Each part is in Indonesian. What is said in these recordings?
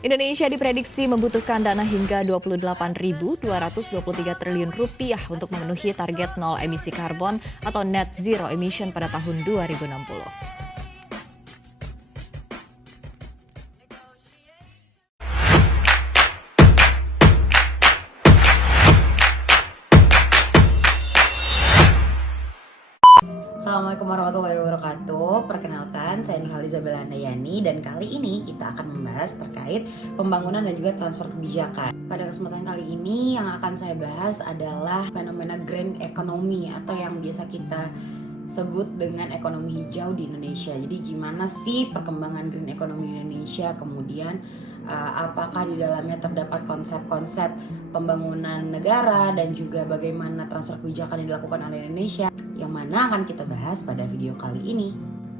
Indonesia diprediksi membutuhkan dana hingga 28.223 triliun rupiah untuk memenuhi target nol emisi karbon atau net zero emission pada tahun 2060. Assalamualaikum warahmatullahi wabarakatuh. Perkenalkan, saya Nurhaliza Belandayani dan kali ini kita akan membahas terkait pembangunan dan juga transfer kebijakan. Pada kesempatan kali ini yang akan saya bahas adalah fenomena green economy atau yang biasa kita sebut dengan ekonomi hijau di Indonesia. Jadi gimana sih perkembangan green economy di Indonesia, kemudian apakah di dalamnya terdapat konsep-konsep pembangunan negara dan juga bagaimana transfer kebijakan yang dilakukan oleh Indonesia, yang mana akan kita bahas pada video kali ini.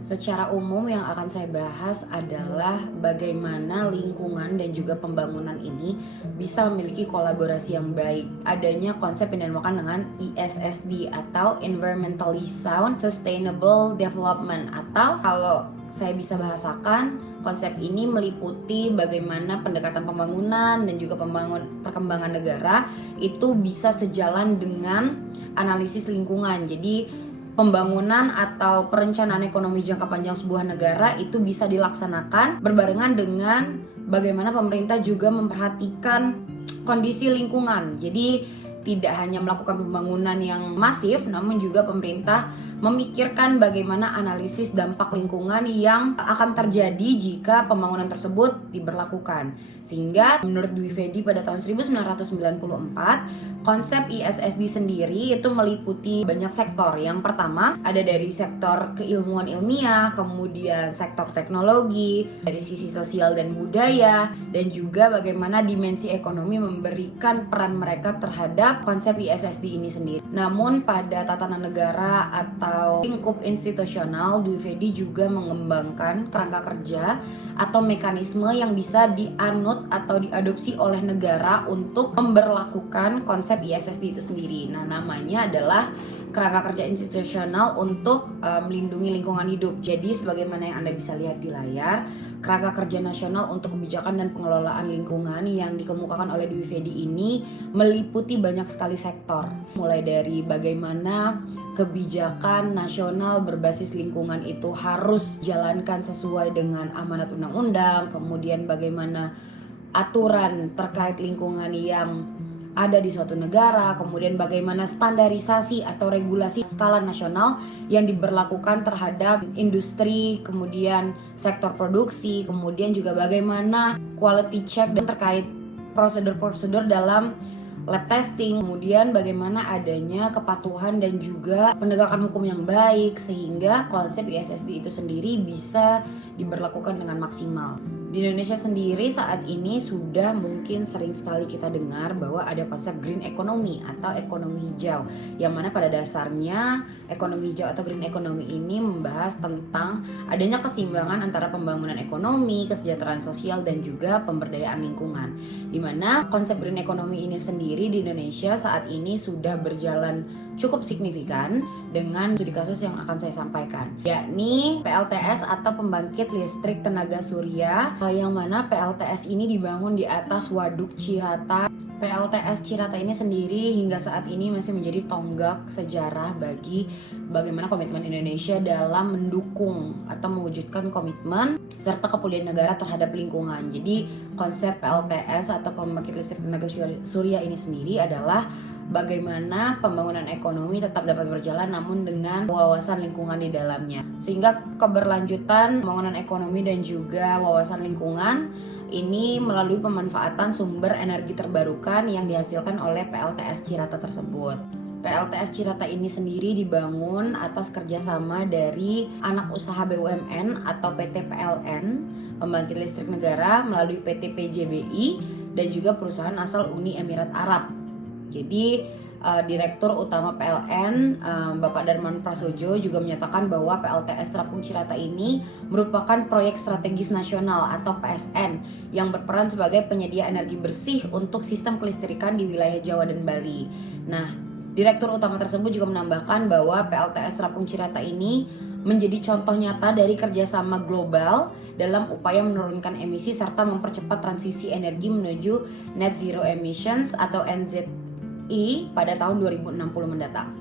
Secara umum yang akan saya bahas adalah bagaimana lingkungan dan juga pembangunan ini bisa memiliki kolaborasi yang baik. Adanya konsep yang dinamakan dengan ESSD atau Environmentally Sound Sustainable Development, atau kalau saya bisa bahasakan, konsep ini meliputi bagaimana pendekatan pembangunan dan juga perkembangan negara itu bisa sejalan dengan analisis lingkungan. Jadi pembangunan atau perencanaan ekonomi jangka panjang sebuah negara itu bisa dilaksanakan berbarengan dengan bagaimana pemerintah juga memperhatikan kondisi lingkungan. Jadi tidak hanya melakukan pembangunan yang masif, namun juga pemerintah memikirkan bagaimana analisis dampak lingkungan yang akan terjadi jika pembangunan tersebut diberlakukan. Sehingga menurut Dwi Vedi pada tahun 1994, konsep ISSD sendiri itu meliputi banyak sektor. Yang pertama ada dari sektor keilmuan ilmiah, kemudian sektor teknologi, dari sisi sosial dan budaya, dan juga bagaimana dimensi ekonomi memberikan peran mereka terhadap konsep ISSD ini sendiri. Namun pada tatanan negara atau lingkup institusional, Dwi Vedi juga mengembangkan kerangka kerja atau mekanisme yang bisa dianut atau diadopsi oleh negara untuk memberlakukan konsep ISSD itu sendiri. Nah, namanya adalah kerangka kerja institusional untuk melindungi lingkungan hidup. Jadi sebagaimana yang Anda bisa lihat di layar, kerangka kerja nasional untuk kebijakan dan pengelolaan lingkungan yang dikemukakan oleh Dwi Vedi ini meliputi banyak sekali sektor. Mulai dari bagaimana kebijakan nasional berbasis lingkungan itu harus dijalankan sesuai dengan amanat undang-undang, kemudian bagaimana aturan terkait lingkungan yang ada di suatu negara, kemudian bagaimana standarisasi atau regulasi skala nasional yang diberlakukan terhadap industri, kemudian sektor produksi, kemudian juga bagaimana quality check dan terkait prosedur-prosedur dalam lab testing, kemudian bagaimana adanya kepatuhan dan juga penegakan hukum yang baik sehingga konsep ISSD itu sendiri bisa diberlakukan dengan maksimal. Di Indonesia sendiri saat ini sudah mungkin sering sekali kita dengar bahwa ada konsep green economy atau ekonomi hijau, yang mana pada dasarnya ekonomi hijau atau green economy ini membahas tentang adanya keseimbangan antara pembangunan ekonomi, kesejahteraan sosial dan juga pemberdayaan lingkungan. Di mana konsep green economy ini sendiri di Indonesia saat ini sudah berjalan cukup signifikan dengan studi kasus yang akan saya sampaikan, yakni PLTS atau pembangkit listrik tenaga surya, yang mana PLTS ini dibangun di atas waduk Cirata. PLTS Cirata ini sendiri hingga saat ini masih menjadi tonggak sejarah bagi bagaimana komitmen Indonesia dalam mendukung atau mewujudkan komitmen serta kepedulian negara terhadap lingkungan. Jadi konsep PLTS atau pembangkit listrik tenaga surya ini sendiri adalah bagaimana pembangunan ekonomi tetap dapat berjalan namun dengan wawasan lingkungan di dalamnya. Sehingga keberlanjutan pembangunan ekonomi dan juga wawasan lingkungan ini melalui pemanfaatan sumber energi terbarukan yang dihasilkan oleh PLTS Cirata tersebut. PLTS Cirata ini sendiri dibangun atas kerjasama dari anak usaha BUMN atau PT PLN, pembangkit listrik negara melalui PT PJBI dan juga perusahaan asal Uni Emirat Arab. Jadi Direktur Utama PLN Bapak Darman Prasojo juga menyatakan bahwa PLTS Terapung Cirata ini merupakan proyek strategis nasional atau PSN yang berperan sebagai penyedia energi bersih untuk sistem kelistrikan di wilayah Jawa dan Bali. Nah, Direktur Utama tersebut juga menambahkan bahwa PLTS Terapung Cirata ini menjadi contoh nyata dari kerjasama global dalam upaya menurunkan emisi serta mempercepat transisi energi menuju net zero emissions atau NZE pada tahun 2060 mendatang.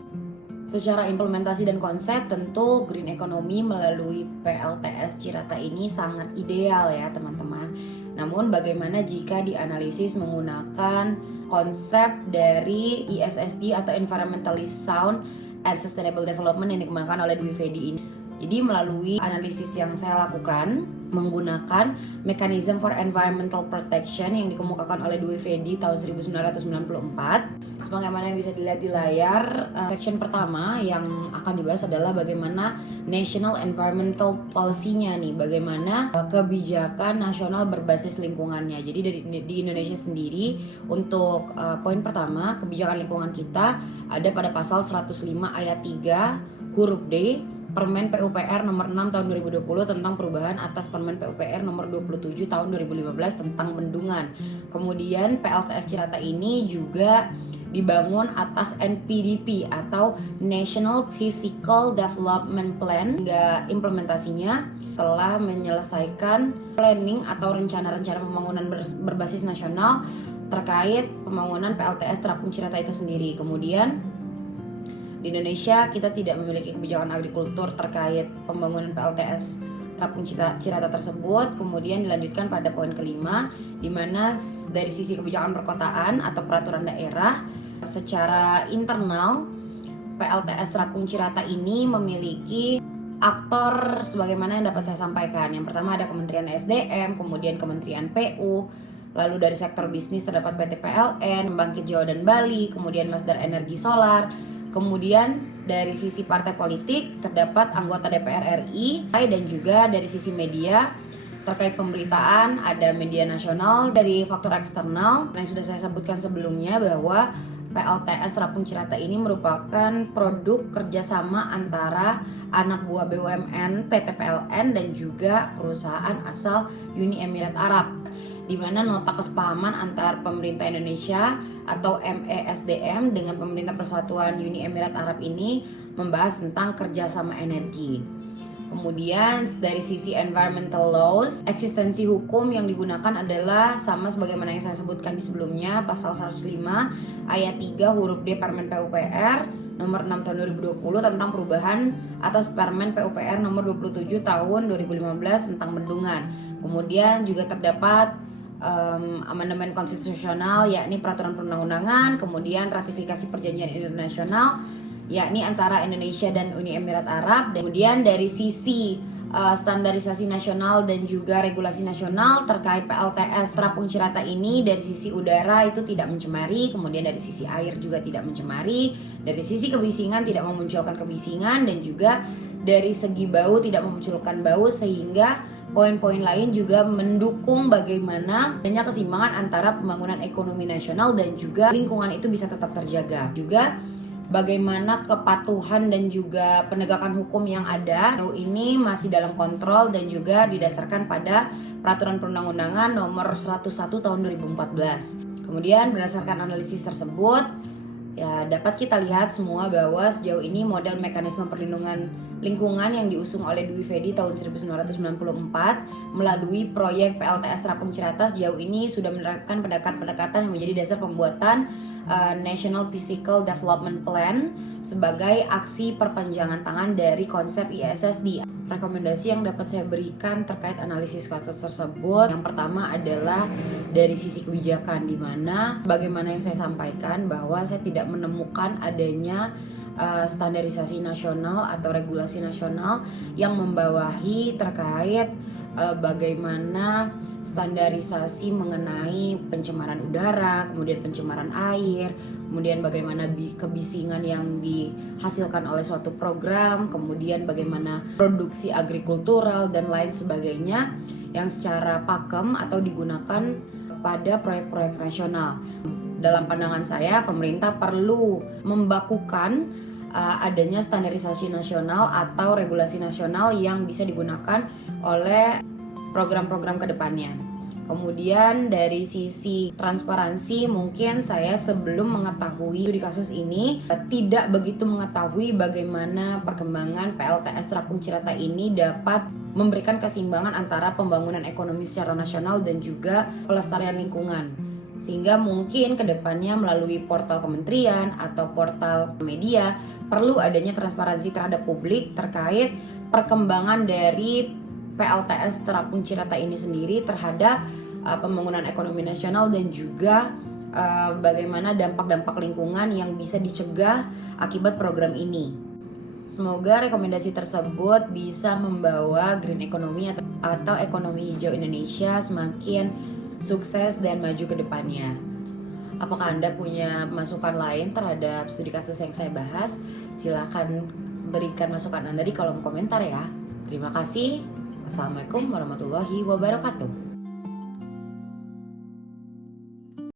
Secara implementasi dan konsep, tentu green economy melalui PLTS Cirata ini sangat ideal ya teman-teman. Namun bagaimana jika dianalisis menggunakan konsep dari ESSD atau Environmentally Sound and Sustainable Development yang dikembangkan oleh Dwi Vedi ini. Jadi melalui analisis yang saya lakukan menggunakan Mechanism for Environmental Protection yang dikemukakan oleh Dwi Vedi tahun 1994. Sebagaimana yang bisa dilihat di layar, section pertama yang akan dibahas adalah bagaimana National Environmental Policy-nya nih, bagaimana kebijakan nasional berbasis lingkungannya. Jadi di Indonesia sendiri untuk poin pertama, kebijakan lingkungan kita ada pada pasal 105 ayat 3 huruf D Permen PUPR nomor 6 tahun 2020 tentang perubahan atas Permen PUPR nomor 27 tahun 2015 tentang bendungan. Kemudian PLTS Cirata ini juga dibangun atas NPDP atau National Physical Development Plan. Hingga implementasinya telah menyelesaikan planning atau rencana-rencana pembangunan berbasis nasional terkait pembangunan PLTS Terapung Cirata itu sendiri. Kemudian di Indonesia kita tidak memiliki kebijakan agrikultur terkait pembangunan PLTS Terapung Cirata tersebut. Kemudian dilanjutkan pada poin kelima, di mana dari sisi kebijakan perkotaan atau peraturan daerah secara internal PLTS Terapung Cirata ini memiliki aktor sebagaimana yang dapat saya sampaikan. Yang pertama ada Kementerian SDM, kemudian Kementerian PU, lalu dari sektor bisnis terdapat PT PLN, Pembangkit Jawa dan Bali, kemudian Masdar Energi Solar. Kemudian dari sisi partai politik terdapat anggota DPR RI, dan juga dari sisi media terkait pemberitaan ada media nasional. Dari faktor eksternal yang sudah saya sebutkan sebelumnya bahwa PLTS Terapung Cirata ini merupakan produk kerjasama antara anak buah BUMN PT PLN dan juga perusahaan asal Uni Emirat Arab, di mana nota kesepahaman antar pemerintah Indonesia atau MESDM dengan pemerintah Persatuan Uni Emirat Arab ini membahas tentang kerjasama energi. Kemudian dari sisi environmental laws, eksistensi hukum yang digunakan adalah sama sebagaimana yang saya sebutkan di sebelumnya, pasal 105 ayat 3 huruf D Permen PUPR nomor 6 tahun 2020 tentang perubahan atas Permen PUPR nomor 27 tahun 2015 tentang bendungan. Kemudian juga terdapat amandemen konstitusional yakni peraturan perundang-undangan, kemudian ratifikasi perjanjian internasional yakni antara Indonesia dan Uni Emirat Arab. Dan kemudian dari sisi standarisasi nasional dan juga regulasi nasional terkait PLTS Terapung Cirata ini, dari sisi udara itu tidak mencemari, kemudian dari sisi air juga tidak mencemari, dari sisi kebisingan tidak memunculkan kebisingan, dan juga dari segi bau tidak memunculkan bau, sehingga poin-poin lain juga mendukung bagaimana adanya keseimbangan antara pembangunan ekonomi nasional dan juga lingkungan itu bisa tetap terjaga. Juga bagaimana kepatuhan dan juga penegakan hukum yang ada ini masih dalam kontrol dan juga didasarkan pada peraturan perundang-undangan nomor 101 tahun 2014. Kemudian berdasarkan analisis tersebut ya dapat kita lihat semua bahwa sejauh ini model mekanisme perlindungan lingkungan yang diusung oleh Dwi Vedi tahun 1994 melalui proyek PLTS Terapung Cirata sejauh ini sudah menerapkan pendekatan yang menjadi dasar pembuatan National Physical Development Plan sebagai aksi perpanjangan tangan dari konsep ESSD. Rekomendasi yang dapat saya berikan terkait analisis kasus tersebut, yang pertama adalah dari sisi kebijakan, di mana bagaimana yang saya sampaikan bahwa saya tidak menemukan adanya standarisasi nasional atau regulasi nasional yang membawahi terkait bagaimana standarisasi mengenai pencemaran udara, kemudian pencemaran air, kemudian bagaimana kebisingan yang dihasilkan oleh suatu program, kemudian bagaimana produksi agrikultural dan lain sebagainya yang secara pakem atau digunakan pada proyek-proyek nasional. Dalam pandangan saya, pemerintah perlu membakukan adanya standarisasi nasional atau regulasi nasional yang bisa digunakan oleh program-program ke depannya. Kemudian dari sisi transparansi, mungkin saya sebelum mengetahui studi kasus ini tidak begitu mengetahui bagaimana perkembangan PLTS Terapung Cirata ini dapat memberikan keseimbangan antara pembangunan ekonomi secara nasional dan juga pelestarian lingkungan. Sehingga mungkin kedepannya melalui portal kementerian atau portal media perlu adanya transparansi terhadap publik terkait perkembangan dari PLTS Terapung Cirata ini sendiri terhadap pembangunan ekonomi nasional dan juga bagaimana dampak-dampak lingkungan yang bisa dicegah akibat program ini. Semoga rekomendasi tersebut bisa membawa green economy atau ekonomi hijau Indonesia semakin sukses dan maju ke depannya. Apakah Anda punya masukan lain terhadap studi kasus yang saya bahas? Silahkan berikan masukan Anda di kolom komentar ya. Terima kasih. Wassalamualaikum warahmatullahi wabarakatuh.